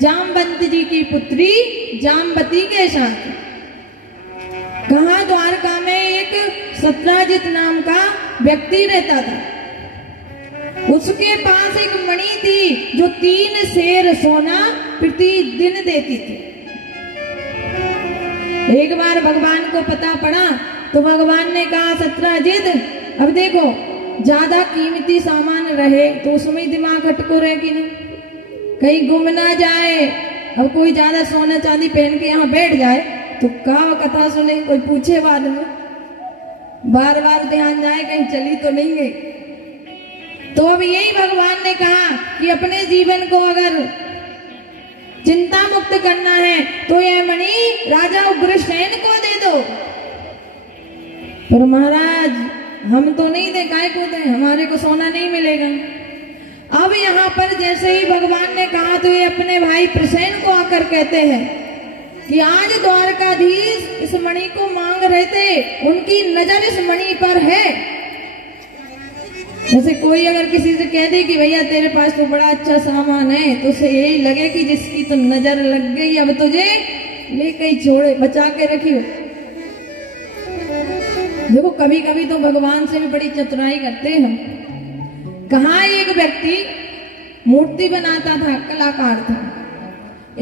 जामवंत जी की पुत्री जामवती के साथ। कहा द्वारका में एक सत्राजित नाम का व्यक्ति रहता था। उसके पास एक मणि थी जो 3 सेर सोना प्रतिदिन देती थी। एक बार भगवान को पता पड़ा तो भगवान ने कहा सत्राजित अब देखो ज्यादा कीमती सामान रहे तो उसमें दिमाग हटको रहे कि नहीं, कहीं गुम ना जाए। अब कोई ज्यादा सोना चांदी पहन के यहाँ बैठ जाए तो का कथा सुने, कोई पूछे बाद में, बार बार ध्यान जाए कहीं चली तो नहीं गई। तो अब यही भगवान ने कहा कि अपने जीवन को अगर चिंता मुक्त करना है तो यह मणि राजा उग्रसेन को दे दो। पर महाराज हम तो नहीं दे, काय को दे, हमारे को सोना नहीं मिलेगा। अब यहाँ पर जैसे ही भगवान ने कहा तो ये अपने भाई प्रसेन को आकर कहते हैं कि आज द्वारकाधीश इस मणि को मांग रहे थे, उनकी नजर इस मणि पर है। जैसे कोई अगर किसी से कह दे कि भैया तेरे पास तो बड़ा अच्छा सामान है तो उसे यही लगे कि जिसकी तो नजर लग गई अब तुझे लेके ही छोड़े, बचा के रखियो। देखो कभी कभी तो भगवान से भी बड़ी चतुराई करते हैं हम। कहाँ एक व्यक्ति मूर्ति बनाता था, कलाकार था।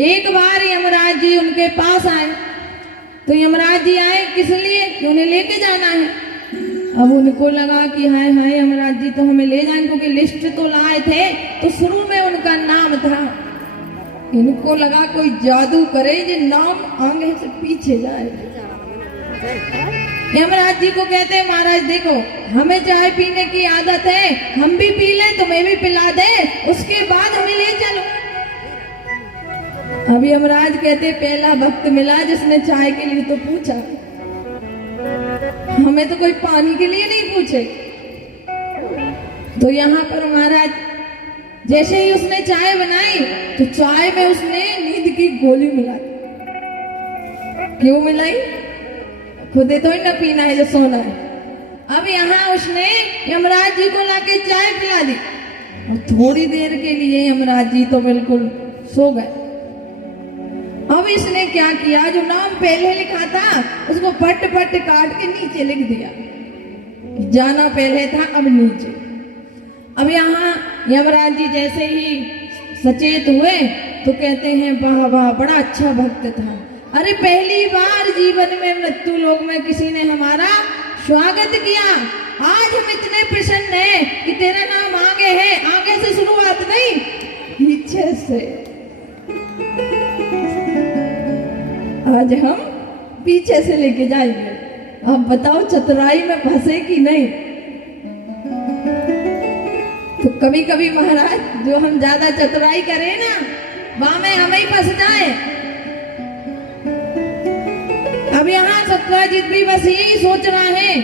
एक बार यमराज जी उनके पास आए तो यमराज जी आए किस लिए, उन्हें लेके जाना है। अब उनको लगा कि हाय हाय यमराज जी तो हमें ले जाएंगे, क्योंकि लिस्ट तो लाए थे तो शुरू में उनका नाम था। इनको लगा कोई जादू करे जो नाम आगे से पीछे जाए। यमराज जी को कहते हैं महाराज देखो हमें चाय पीने की आदत है, हम भी पी लें तुम्हें भी पिला दे, उसके बाद हमें ले चलो। अब यमराज कहते पहला भक्त मिला जिसने चाय के लिए तो पूछा, हमें तो कोई पानी के लिए नहीं पूछे। तो यहाँ पर महाराज जैसे ही उसने चाय बनाई तो चाय में उसने नींद की गोली मिलाई। क्यों मिलाई, खुद तो ही ना पीना है जो सोना है। अब यहाँ उसने यमराज जी को लाके चाय पिला दी और थोड़ी देर के लिए यमराज जी तो बिल्कुल सो गए। अब इसने क्या किया, जो नाम पहले लिखा था उसको पट पट काट के नीचे लिख दिया। जाना पहले था अब नीचे। अब यहाँ यमराज जी जैसे ही सचेत हुए तो कहते हैं वाह वाह बड़ा अच्छा भक्त था, अरे पहली बार जीवन में मृत्यु लोक में किसी ने हमारा स्वागत किया। आज हम इतने प्रसन्न हैं कि तेरा नाम आगे है, आगे से शुरुआत नहीं पीछे से। आज हम पीछे से लेके जाएंगे। आप बताओ चतुराई में फंसे कि नहीं। तो कभी कभी महाराज जो हम ज्यादा चतुराई करें ना वहां में हमें ही फंस जाए। अब यहाँ सत्राजित भी बस यही सोच रहा है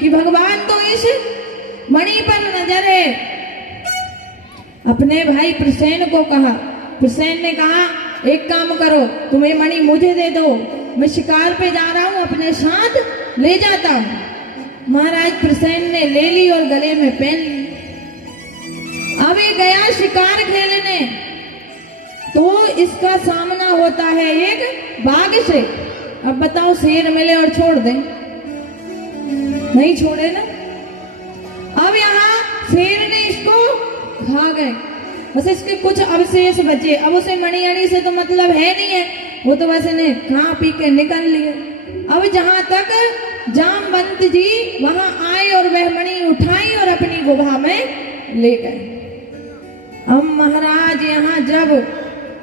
कि भगवान तो इस मणि पर नजर है। अपने भाई प्रसेन को कहा, प्रसेन ने कहा एक काम करो तुम ये मणि मुझे दे दो, मैं शिकार पे जा रहा हूँ अपने साथ ले जाता हूँ। महाराज प्रसेन ने ले ली और गले में पहन ली। अब ये गया शिकार खेलने तो इसका सामना होता है एक बाघ से। अब बताओ शेर मिले और छोड़ दे, नहीं छोड़े ना। अब यहाँ शेर ने इसको खा गए, बस इसके कुछ अवशेष बचे। अब उसे मणि से तो मतलब है नहीं है, वो तो बस इन्हें खा पी के निकल लिए। अब जहां तक जामवंत जी वहां आए और वह मणि उठाई और अपनी गुफा में ले गए। अब महाराज यहाँ जब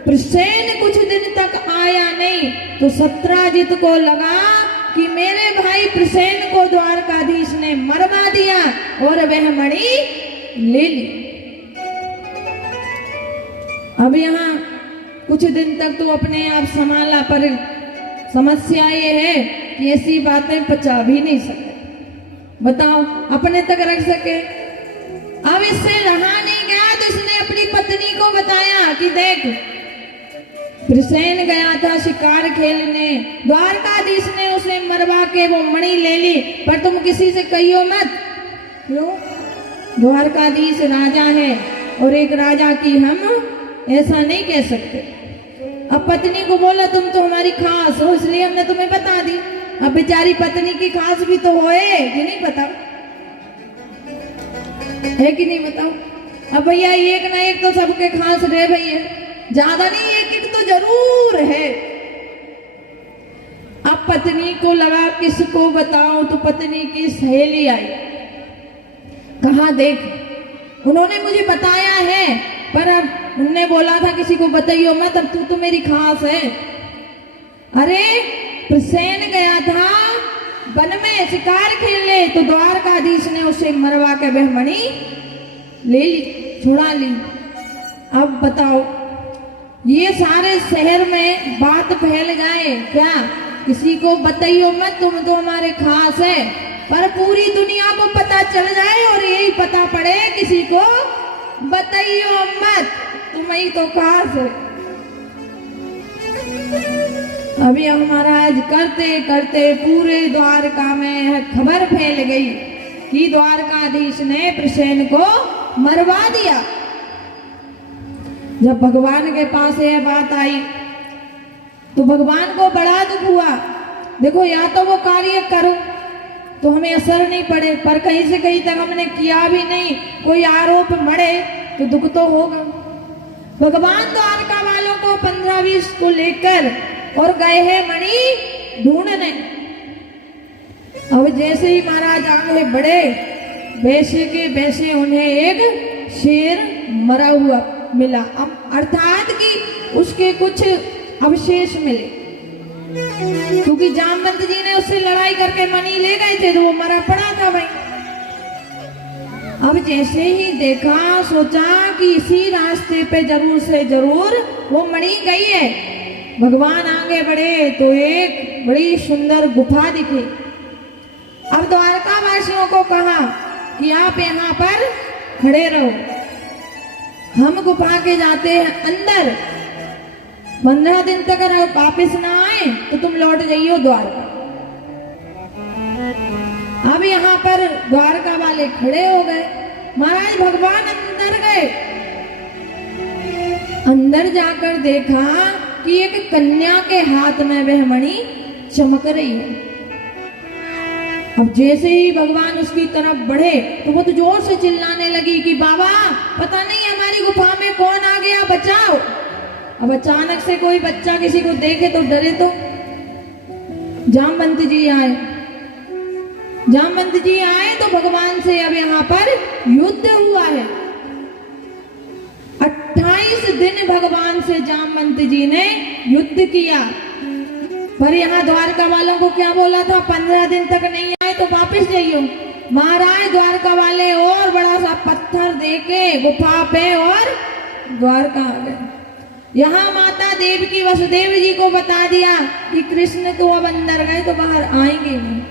प्रसेन कुछ दिन तक आया नहीं तो सत्राजित को लगा कि मेरे भाई प्रसेन को द्वारकाधीश ने मरवा दिया और वह मणि ले ली। अब यहाँ कुछ दिन तक तो अपने आप संभाला, पर समस्या ये है कि ऐसी बातें पचा भी नहीं सके। बताओ अपने तक रख सके। अब इससे रहा नहीं गया तो इसने अपनी पत्नी को बताया कि देख प्रसेन गया था शिकार खेलने, द्वारकाधीश ने उसे मरवा के वो मणि ले ली, पर तुम किसी से कहियो मत। क्यों? द्वारकाधीश राजा है और एक राजा की हम ऐसा नहीं कह सकते। अब पत्नी को बोला तुम तो हमारी खास हो, इसलिए हमने तुम्हें बता दी। अब बेचारी पत्नी की खास भी तो होए कि नहीं, बताओ है कि नहीं, बताओ। अब भैया एक ना एक तो सबके खास रहे भैया, ज्यादा नहीं, एक एक तो जरूर है। अब पत्नी को लगा किसको बताऊं, तो पत्नी की सहेली आई, कहा देख उन्होंने मुझे बताया है, पर अब उनने बोला था किसी को बताइयो मत, अब तू तो मेरी खास है। अरे प्रसेन गया था वन में शिकार खेलने, तो द्वारकाधीश ने उसे मरवा के वह मणि ले ली, छुड़ा ली। अब बताओ ये सारे शहर में बात फैल जाए क्या, किसी को बताइयो मत, तुम तो हमारे खास है, पर पूरी दुनिया को पता चल जाए और यही पता पड़े किसी को बताइयो मत, तुम्हें तो खास है। अभी हम महाराज करते करते पूरे द्वारका में खबर फैल गई कि द्वारकाधीश ने प्रसेन को मरवा दिया। जब भगवान के पास यह बात आई तो भगवान को बड़ा दुख हुआ। देखो या तो वो कार्य करो तो हमें असर नहीं पड़े, पर कहीं से कहीं तक हमने किया भी नहीं, कोई आरोप मरे तो दुख तो होगा। भगवान द्वारका वालों को 15-20 को लेकर और गए हैं मणि ढूंढने। अब जैसे ही महाराज आगे बढ़े, वैसे के वैसे उन्हें एक शेर मरा हुआ मिला, अब अर्थात कि उसके कुछ अवशेष मिले, क्योंकि जामवंत जी ने उससे लड़ाई करके मणि ले गए थे, तो वो मरा पड़ा था भाई। अब जैसे ही देखा, सोचा कि इसी रास्ते पे जरूर से जरूर वो मणि गई है। भगवान आगे बढ़े तो एक बड़ी सुंदर गुफा दिखी। अब द्वारका वासियों को कहा कि आप यहाँ पर खड़े रहो, हम गुफा के जाते हैं अंदर, 15 दिन तक अगर वापिस ना आए तो तुम लौट जाइयो द्वारका। अब यहाँ पर द्वारका वाले खड़े हो गए। महाराज भगवान अंदर गए, अंदर जाकर देखा कि एक कन्या के हाथ में वह मणि चमक रही है। अब जैसे ही भगवान उसकी तरफ बढ़े तो वो तो जोर से चिल्लाने लगी कि बाबा पता नहीं हमारी गुफा में कौन आ गया, बचाओ। अब अचानक से कोई बच्चा किसी को देखे तो डरे, तो जामवंत जी आए। जामवंत जी आए तो भगवान से अब यहाँ पर युद्ध हुआ है। 28 दिन भगवान से जामवंत जी ने युद्ध किया, पर यहाँ द्वारका वालों को क्या बोला था, 15 दिन तक नहीं आए तो वापस जाइयो। महाराज द्वारका वाले और बड़ा सा पत्थर देके गुफा पे और द्वारका आ गए। यहाँ माता देव की वसुदेव जी को बता दिया कि कृष्ण तो अब अंदर गए तो बाहर आएंगे नहीं।